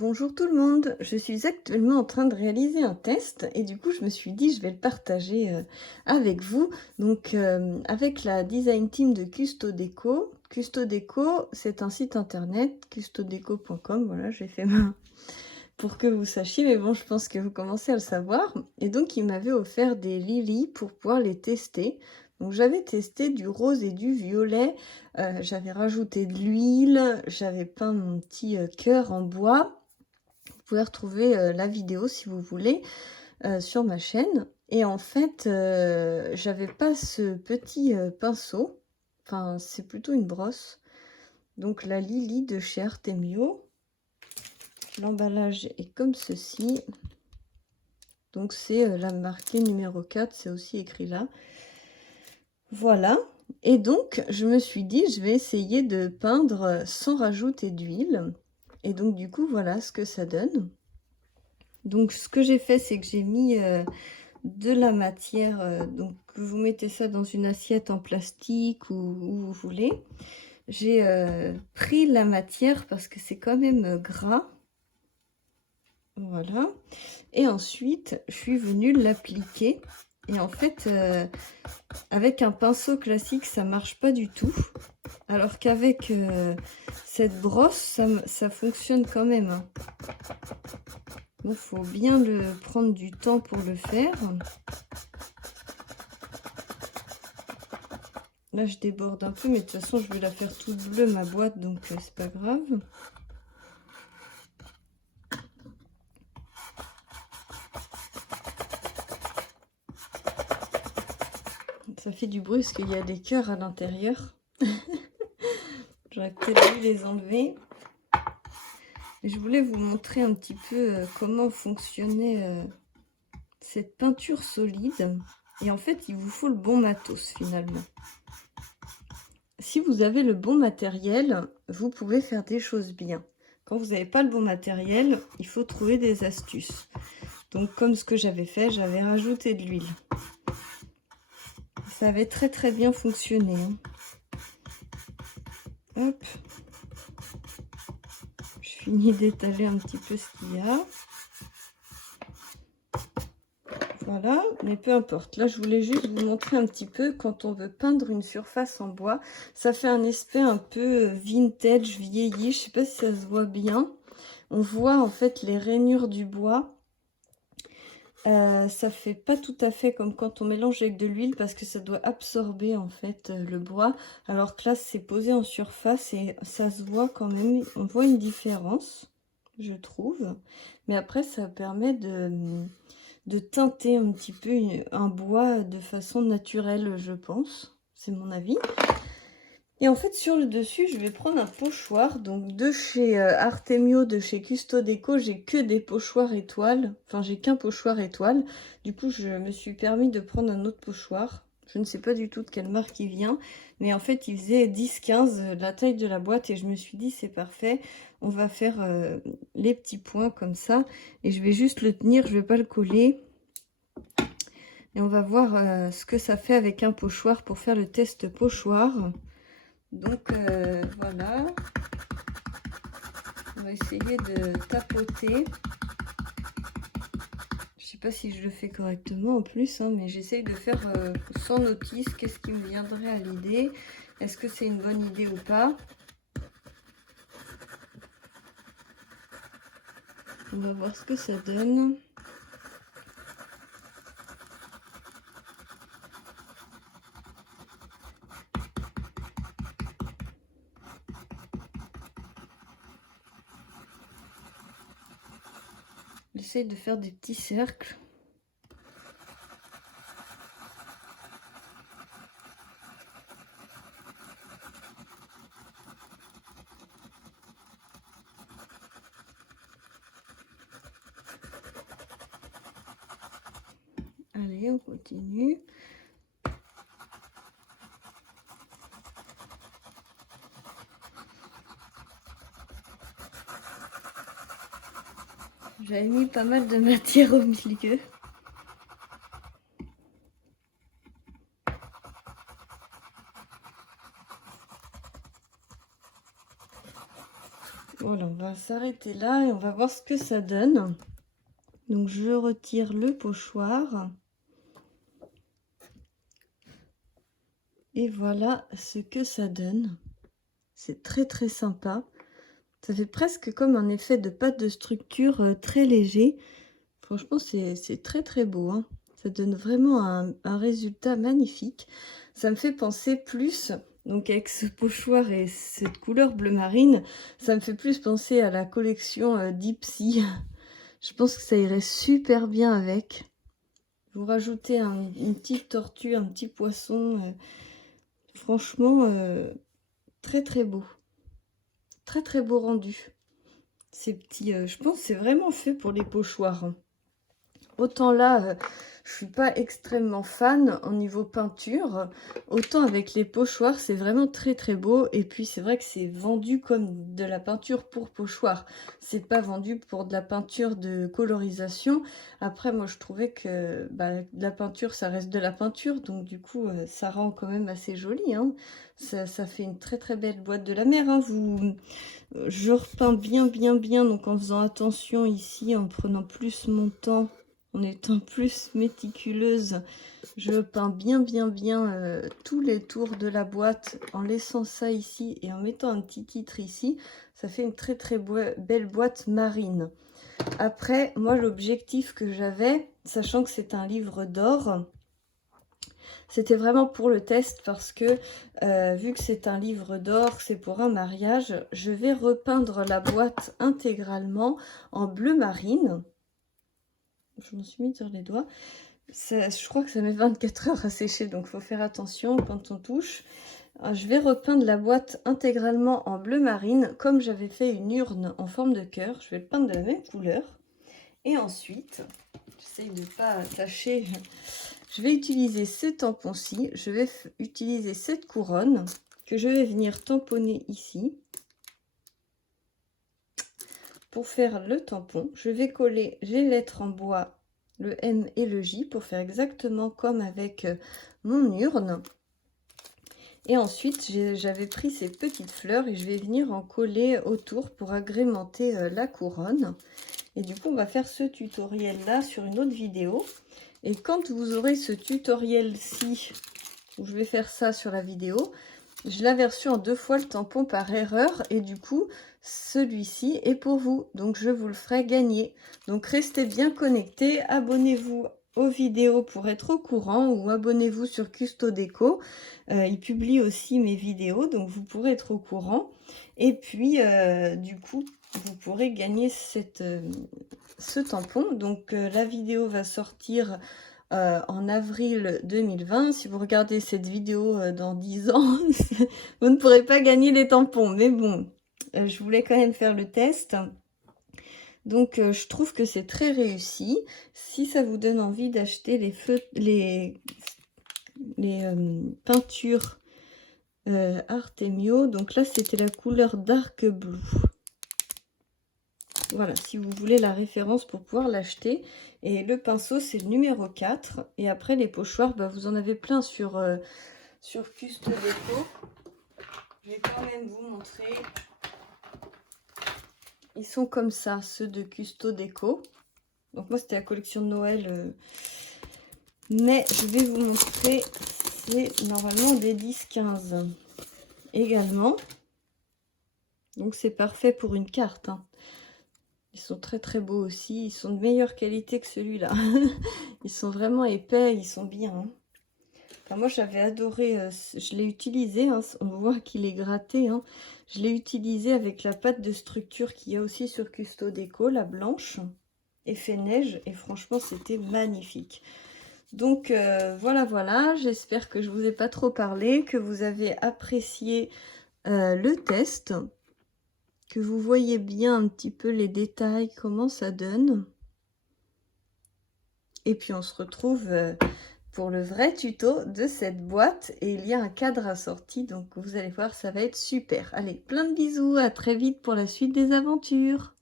Bonjour tout le monde, je suis actuellement en train de réaliser un test et du coup je me suis dit je vais le partager avec vous. Donc avec la design team de Custodeco. Custodeco, c'est un site internet, custodeco.com, voilà, j'ai fait main pour que vous sachiez, mais bon je pense que vous commencez à le savoir. Et donc ils m'avaient offert des lilies pour pouvoir les tester. Donc j'avais testé du rose et du violet, j'avais rajouté de l'huile, j'avais peint mon petit cœur en bois. Vous pouvez retrouver la vidéo si vous voulez sur ma chaîne. Et en fait, j'avais pas ce petit pinceau. Enfin, c'est plutôt une brosse. Donc la Lily de chez Artemio. L'emballage est comme ceci. Donc c'est la marquée numéro 4, c'est aussi écrit là. Voilà. Et donc, je me suis dit, je vais essayer de peindre sans rajouter d'huile. Et donc, du coup, voilà ce que ça donne. Donc ce que j'ai fait, c'est que j'ai mis de la matière, donc vous mettez ça dans une assiette en plastique ou où vous voulez. J'ai pris la matière parce que c'est quand même gras. Voilà. Et ensuite, je suis venue l'appliquer. Et en fait, avec un pinceau classique, ça marche pas du tout. Alors qu'avec cette brosse, ça fonctionne quand même, hein. Donc, faut bien prendre du temps pour le faire. Là, je déborde un peu, mais de toute façon, je vais la faire toute bleue, ma boîte, donc c'est pas grave. Ça fait du bruit parce qu'il y a des cœurs à l'intérieur. J'aurais peut-être dû les enlever. Et je voulais vous montrer un petit peu comment fonctionnait cette peinture solide. Et en fait, il vous faut le bon matos finalement. Si vous avez le bon matériel, vous pouvez faire des choses bien. Quand vous n'avez pas le bon matériel, il faut trouver des astuces. Donc comme ce que j'avais fait, j'avais rajouté de l'huile. Ça avait très très bien fonctionné, hein. Hop. Je finis d'étaler un petit peu ce qu'il y a. Voilà, mais peu importe. Là, je voulais juste vous montrer un petit peu quand on veut peindre une surface en bois. Ça fait un aspect un peu vintage, vieilli. Je sais pas si ça se voit bien. On voit en fait les rainures du bois. Ça fait pas tout à fait comme quand on mélange avec de l'huile parce que ça doit absorber en fait le bois. Alors que là, c'est posé en surface et ça se voit quand même. On voit une différence, je trouve. Mais après, ça permet de teinter un petit peu un bois de façon naturelle, je pense. C'est mon avis. Et en fait, sur le dessus, je vais prendre un pochoir. Donc, de chez Artemio, de chez Custodeco, j'ai que des pochoirs étoiles. Enfin, j'ai qu'un pochoir étoile. Du coup, je me suis permis de prendre un autre pochoir. Je ne sais pas du tout de quelle marque il vient. Mais en fait, il faisait 10-15 la taille de la boîte. Et je me suis dit, c'est parfait. On va faire les petits points comme ça. Et je vais juste le tenir, je ne vais pas le coller. Et on va voir ce que ça fait avec un pochoir pour faire le test pochoir. Donc voilà, on va essayer de tapoter. Je sais pas si je le fais correctement en plus, hein, mais j'essaye de faire sans notice. Qu'est-ce qui me viendrait à l'idée? Est-ce que c'est une bonne idée ou pas? On va voir ce que ça donne. J'essaye de faire des petits cercles. Allez, on continue. J'avais mis pas mal de matière au milieu. Voilà, on va va s'arrêter là et on va voir ce que ça donne. Donc je retire le pochoir. Et voilà ce que ça donne. C'est très très sympa. Ça fait presque comme un effet de pâte de structure très léger. Franchement, c'est très très beau, hein. Ça donne vraiment un résultat magnifique. Ça me fait penser plus, donc avec ce pochoir et cette couleur bleu marine, ça me fait plus penser à la collection Dipsy. Je pense que ça irait super bien avec. Vous rajoutez une petite tortue, un petit poisson. Franchement, très très beau. Très très beau rendu. Ces petits, je pense que c'est vraiment fait pour les pochoirs, hein. Autant là, je suis pas extrêmement fan au niveau peinture, autant avec les pochoirs, c'est vraiment très très beau. Et puis c'est vrai que c'est vendu comme de la peinture pour pochoir. C'est pas vendu pour de la peinture de colorisation. Après, moi je trouvais que de la peinture, ça reste de la peinture. Donc du coup, ça rend quand même assez joli, hein. Ça fait une très très belle boîte de la mer, hein. Je repeins bien donc en faisant attention ici, en prenant plus mon temps. En étant plus méticuleuse, je peins bien tous les tours de la boîte en laissant ça ici et en mettant un petit titre ici. Ça fait une très très belle boîte marine. Après, moi l'objectif que j'avais, sachant que c'est un livre d'or, c'était vraiment pour le test parce que vu que c'est un livre d'or, c'est pour un mariage, je vais repeindre la boîte intégralement en bleu marine. Je m'en suis mis sur les doigts. Je crois que ça met 24 heures à sécher, donc il faut faire attention quand on touche. Je vais repeindre la boîte intégralement en bleu marine, comme j'avais fait une urne en forme de cœur. Je vais le peindre de la même couleur. Et ensuite, j'essaye de ne pas tacher. Je vais utiliser ces tampons-ci. Je vais utiliser cette couronne que je vais venir tamponner ici. Pour faire le tampon, je vais coller les lettres en bois, le M et le J, pour faire exactement comme avec mon urne. Et ensuite, j'avais pris ces petites fleurs et je vais venir en coller autour pour agrémenter la couronne. Et du coup, on va faire ce tutoriel-là sur une autre vidéo. Et quand vous aurez ce tutoriel-ci, où je vais faire ça sur la vidéo, je l'avais reçu en 2 fois le tampon par erreur et du coup celui-ci est pour vous, donc je vous le ferai gagner. Donc restez bien connectés, abonnez-vous aux vidéos pour être au courant ou abonnez-vous sur Custo Déco. Il publie aussi mes vidéos, donc vous pourrez être au courant. Et puis du coup vous pourrez gagner ce tampon. Donc la vidéo va sortir en avril 2020. Si vous regardez cette vidéo dans 10 ans, vous ne pourrez pas gagner les tampons. Mais bon, je voulais quand même faire le test. Donc, je trouve que c'est très réussi. Si ça vous donne envie d'acheter les peintures Artemio, donc là, c'était la couleur Dark Blue. Voilà, si vous voulez la référence pour pouvoir l'acheter. Et le pinceau, c'est le numéro 4. Et après, les pochoirs, vous en avez plein sur Custo Déco. Je vais quand même vous montrer. Ils sont comme ça, ceux de Custo Déco. Donc moi, c'était la collection de Noël. Mais je vais vous montrer, c'est normalement des 10-15 également. Donc c'est parfait pour une carte, hein. Ils sont très très beaux aussi. Ils sont de meilleure qualité que celui-là. Ils sont vraiment épais, ils sont bien, hein. Enfin, moi j'avais adoré, je l'ai utilisé, hein, on voit qu'il est gratté, hein. Je l'ai utilisé avec la pâte de structure qu'il y a aussi sur Custo Déco, la blanche, effet neige, et franchement c'était magnifique. Donc voilà, j'espère que je vous ai pas trop parlé, que vous avez apprécié le test, que vous voyez bien un petit peu les détails, comment ça donne. Et puis on se retrouve pour le vrai tuto de cette boîte. Et il y a un cadre assorti, donc vous allez voir, ça va être super. Allez, plein de bisous, à très vite pour la suite des aventures.